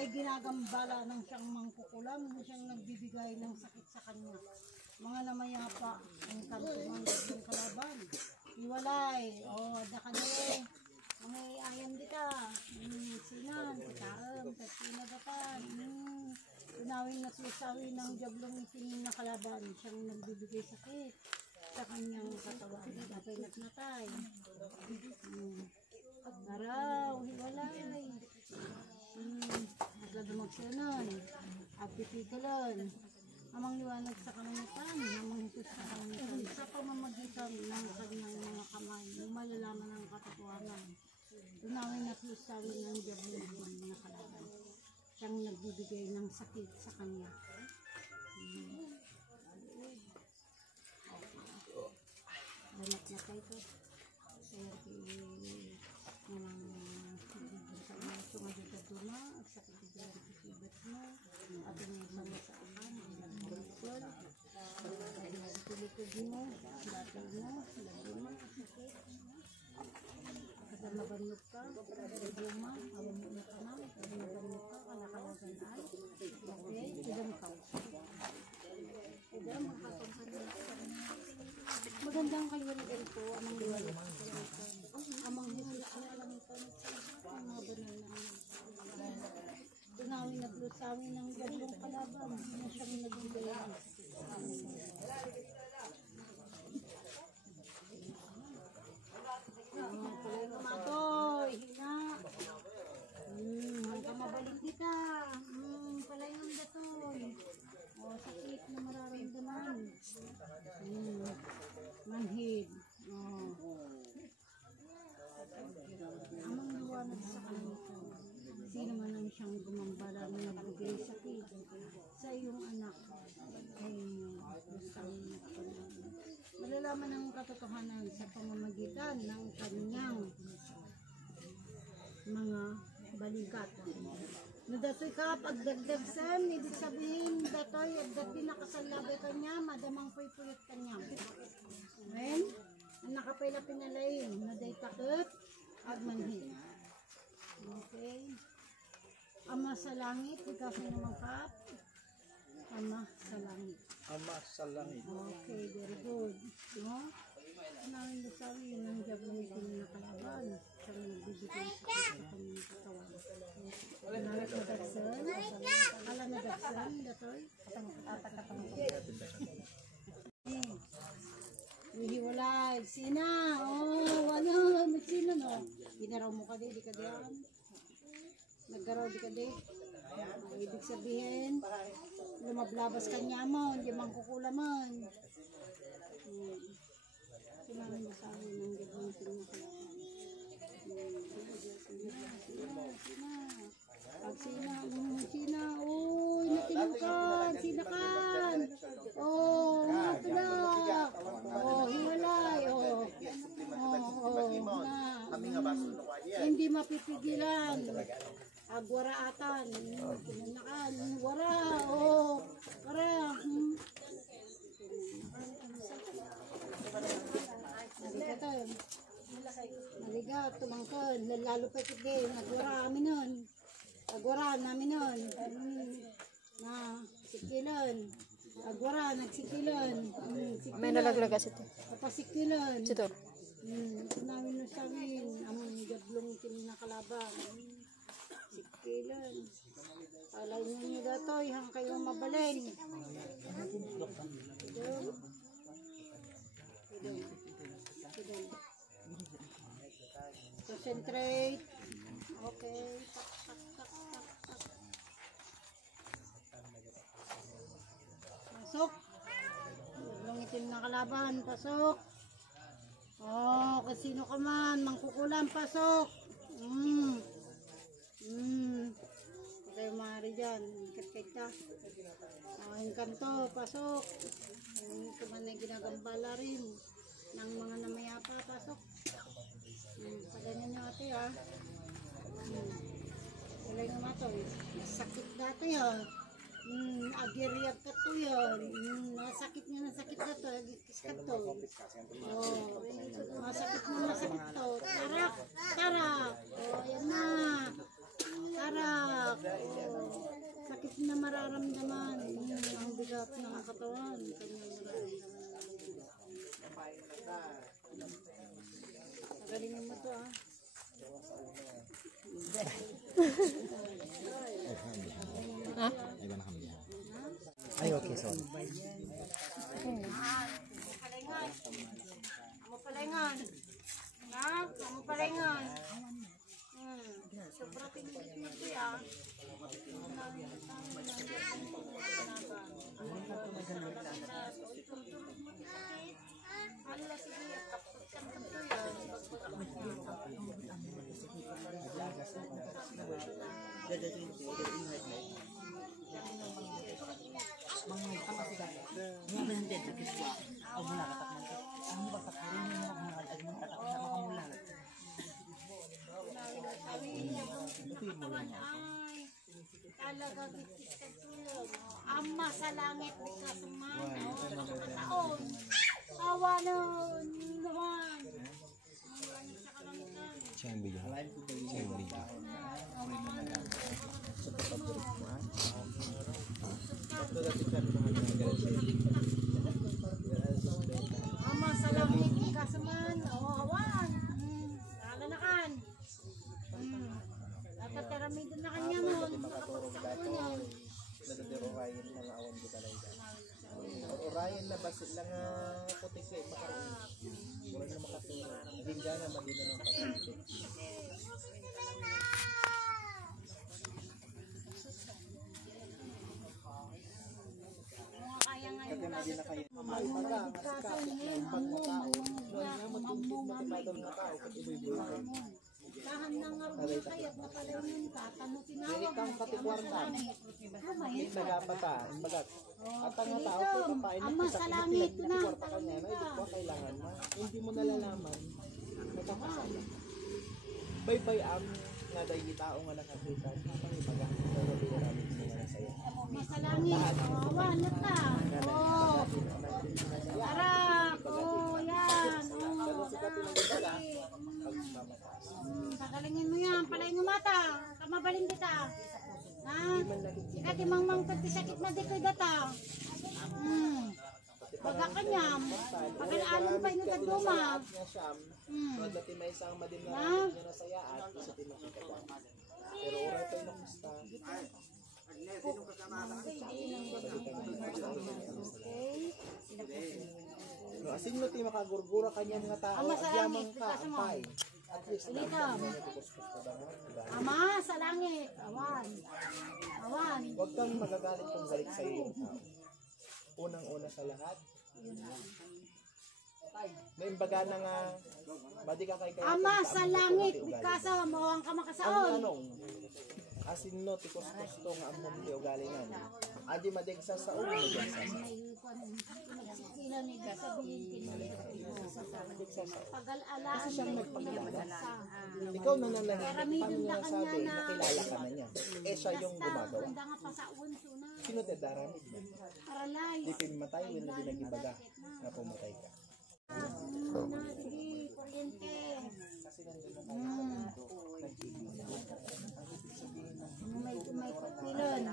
ay ginagambala ng siyang mangkukulam, na siyang nagbibigay ng sakit sa kanya. Mga namayapa ang kantuman ng kalaban. Iwalay, dakane, mga ayam di ka, sinan, kitaam, kasinagatan, tunawin na susawi ng jablong itingin na kalaban, siyang nagbibigay sakit sa kanyang katawan. Dapat natnatay. Araw, hiwalay. Nagladumagsiyanan, apipitulan. Amang liwanag sa kalangitan, amang hisus sa kalangitan, sa pamamagitan ng kanyang mga kamay, malalaman ng katotohanan. Tunawin at lusawin ng jablong na kalaban. Siyang nagbibigay ng sakit sa kanya. Damat na tayo ito. Kaya nalang sumagod ka duma, at sakit ito ang kisibat mo, at may sama sa akan, ang nagpulisyon, ang tulikod mo, latin mo, latin mo, sakit. At ang mabanok ka, duma, awam mo na ka na, at ang mabanok ka, kalakalagan ay, okay, idam ka. Idam, magkakonsarili ka. Magandang kaliwanagan po, amang liwanag sa kalangitan. Amang Jesus na kalangitan, ang mga banal na tunawin at lusawin ng jablong kalaban, na siyang nagbibigay. Palay kumatoy, hina. Hanggang mabalik kita. Palay ng datoy. Sakit na mararamdaman. Manhid. Amang liwanag sa kalangitan. Sino man ang siyang gumambala na nagbigay sakit sa iyong anak ay malalaman ang katotohanan sa pamamagitan ng kanyang mga balikat. Nadatoy ka, pagdagdag sen, ibig sabihin, datoy, at pinakasalabay kanya, madamang puypuyot kanya. Amen? Ang nakapila pinalain, naday takot, agmanhin. Okay? Ama sa langit, ikaw sinamangkap. Ama sa langit. Ama sa langit. Okay, very good. No? Nangin lusawi ng jablong itim na kalaban. Siya nagbibigay sa kanyang katawan. Nadagsan. Kala nadagsan, datoy. Hiwalay. Sina. Wala. Sina, no? Ginaraw mo ka di ka diyan. Naggaraw di ka di. Ibig sabihin, lumablabas kanya mo, hindi man kukulaman. Sinamang mo sa akin ng jablong itim na kalaban. Sina, uy, natinukan, sinakan, matulak, hiwalay, hindi mapipigilan, agwaraatan, kinanakan, wara, wara, naligat, tumangkod, lalo pa ikigay, nagwara kami nun. Agwara namin nun. Sikilan. Agwara, nagsikilan. May nalaglagas ito. Papasikilan. Ito. Namin nun sa amin, ang jablong itim na kalaban. Sikilan. Alay nyo datoy, hang kayong mabaleng. Concentrate. Okay. Pasok. Jablong itim na kalaban, pasok. Kasino ka man, mangkukulam, pasok. Okay, maaari dyan. Ikat ka. Yung kanto, pasok. Ito man ay ginagambala rin ng mga namayapa, pasok. Paganyan nyo ate, ha. Wala yung matoy. Sakit dati, ha. Agiriyak ka to yun. Nasakit nga nasakit na to. Agikis ka to. Masakit na masakit to. Tarak! Tarak! Yan na. Tarak! nararamdaman. Ang bigat ng katawan. Kanyang nararamdaman. Galingan mo to, ah. Ay, okay, sorry. Palingan. Ha? Palingan. Sobra pinigit mo siya. Ala, sige. Kapag to yan. Talaga bitis ka tulog. Ama sa langit di ka sumano. Taon. Awa na naman. Ang langit sa kalangitan. Siya ang video. Siya ang video. Ama sa langit di ka sumano. Awan. Kalanakan. Dapat karamihan na kanya nun. Nakapagsakunan. Nadadirorayan na nga awan di balay dyan. Orayan na basit lang putik eh, makaroon. Wala na makaturo. Hingga na madino ng pagkakitin. Kaya ngayon tahan na nga mo kaya't napalayon ka, tanong tinawag Kang katikwartan. Kumain ka. Nagapata, imbagat. At ang nga tao, papain Ama sa langit na, kwarta ka niya, na ito po kailangan mo. Hindi mo nalalaman, nagkakasala. Bye-bye ang nga dahi tao nga nakakita, ang ibaga, pero di maraming mga saya. Ama sa langit, awan na ka. Oh, arak, oh, yan. Oh, pagalingin mo yan, palayin mo mata. Kamabaling kita. Ha? Ika timang sakit na di ko'y data. Baga kanyam. Pag-alon pa ino kaduma. Nga siyam, dati may isang madin na Na? niya na sayaan, kasi tinakita ka. Pero oray pa yung nakusta. No, asin mo ti makagurgura kanya mga tao, Ama sa agyamang langit, ka, kita sa mo. ampay. At least, Ulitam. Ama sa langit, awan. Awan. huwag kang magagalit kung galit sa iyo yung tao. Unang-una sa lahat, may imbaga na nga, badi ka kay kaya Ama sa langit, bikasa mo ang ang kamakasaon. tanong, asin no, tikos-kusto nga ang mumli o galingan. Adi madigsa sa ulo, madigsa sa Sila ni sabihin madigsa sa pag-alalaan Kasi siyang niya nagpakilala. sa Ikaw na nanahimik, Karamihan paano niya na nasabi, kanya na- nakilala ka na niya. Eh siya yung gumagawa. handa nga pa sa unso na. Sino te daramid mo? Paralay. Di pinmatay, when na dinagibaga na pumatay ka. Sige, kuryente. Kasi nandun na tayo. May pagpilan.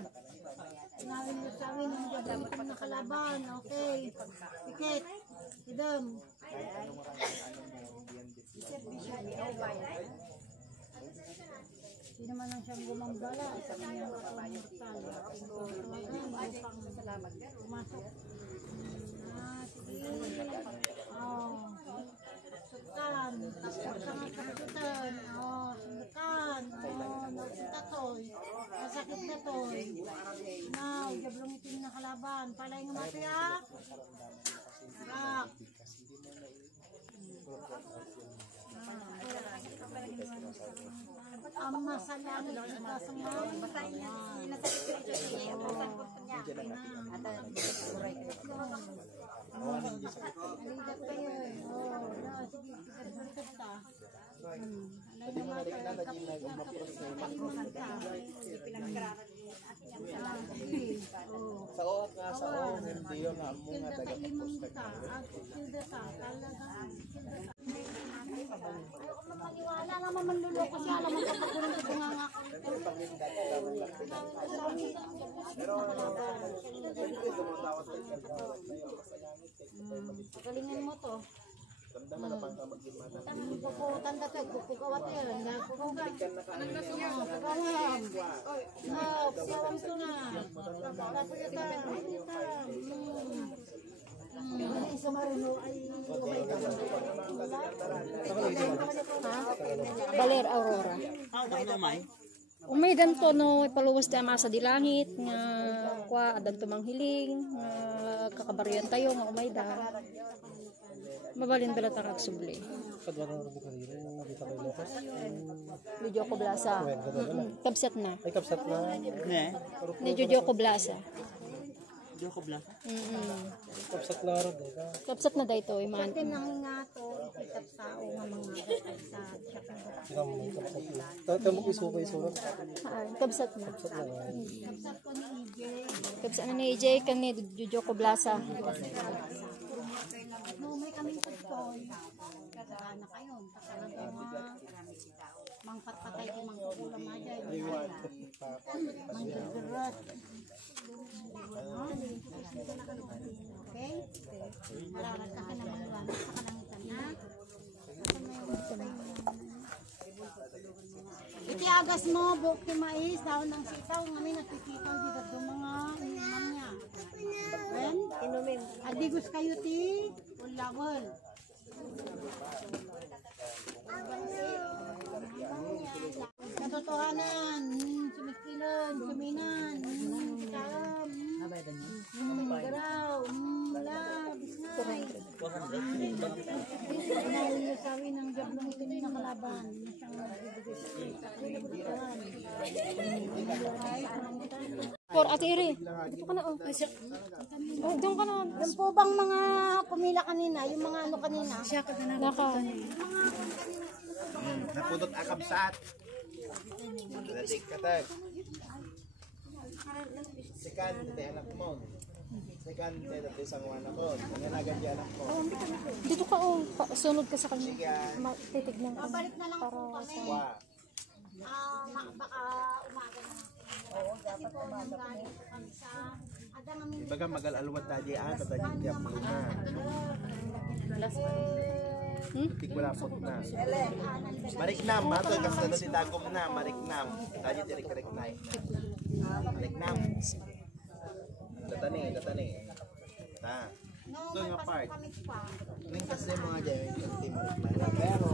Sinawin mo sa amin ang dapat pag nakalaban. Okay. Pikit. Idam. Sino man ang siyang gumambala sa kanyang kapamutan. Salamat. Pumasok. Sige. Oh. Sukan. Tapos ang kapsutan. Oh, sundukan. Oh, nagsitatoy. Masakit na toy. Now, jablong itim na kalaban. Palay nga mati ha. Harap. Ama sa langit kita sa mga batay niya. Sinasakit ko siya. Ang sangkot niya. Aligat kayo eh. Oh, sige. Sige ta. Pwede mo natin na naging nag-umapros na yung Pakrusan ka. sa o at nga sa o, hindi yun nga mo nga Limang taga-tapos ka. At silda ka. Talagang silda ka. Ayoko na maniwala naman manluloko siya. Alam mo kapag ko nang bunganga. Pagalingan mo to. Tanda to, kukawat yun. Kukawam. Kukawam to na. Baler Aurora. Umaydan to no ipaluwas ta masa di langit nga kwa adan tumang hiling nga kakabaryan tayo nga umayda. Mabalin bala ta kag subli. Kadwa na rin kanina, nakita ko yung lokas. Video ko blasa. Kabsat na. Ay, kapsat na. Ni Jojo ko blasa. Joko Blas. Kapsat na rin. Kapsat na dayto iman. Nang nga to, ikitat tao nga mga sa Tingnan mo yung kapsat na. Tingnan mo isuka. Kabsat na. Kapsat na nga. kapsat ko ni EJ. Kabsat na ni AJ kang ni Jojo ko blasa. No, may kaming pagtoy. Kasana kayo. Talaga mga mangpatpatay di mangkukulam na dyan. Manggugurat. Okay? Mararat ka na mga gamit sa kalangitan na. Iti agas mo, buhok ni mais, daon ng sitaw, ngamin nakikita dito do mga inuman niya. When? Inumin. Adigos kayo ti, ulawol. Katotohanan, sumikilon, suminan, kaam, garaw, labis na. Sawi ng jablong ito na kalaban. Por Ate Iri. Dito ka na oh. Oh, doon ka na. Yan po bang mga pumila kanina, yung mga ano kanina? Naka. Napudot akabsat. Dadik katag. Sekan tete anak mo. Sekan tete isang anak ko. Nanganagan di anak mo. Dito ka oh. Sunod ka sa kanya. Titignan ka. Balik na lang po kami. Wa. Baka umaga na. Kasi po nanggaling kami sa adang amin. Ibaga magal alwat tadi tadi tiap na. Tik wala po na. Mariknam, mato kasi na si Dagom na, mariknam. Tadi tirik-tirik na. Mariknam. Datani. Ta. No, Ito yung part. kami pa. Ning kasi mga dyan, yung team mariknam. Pero,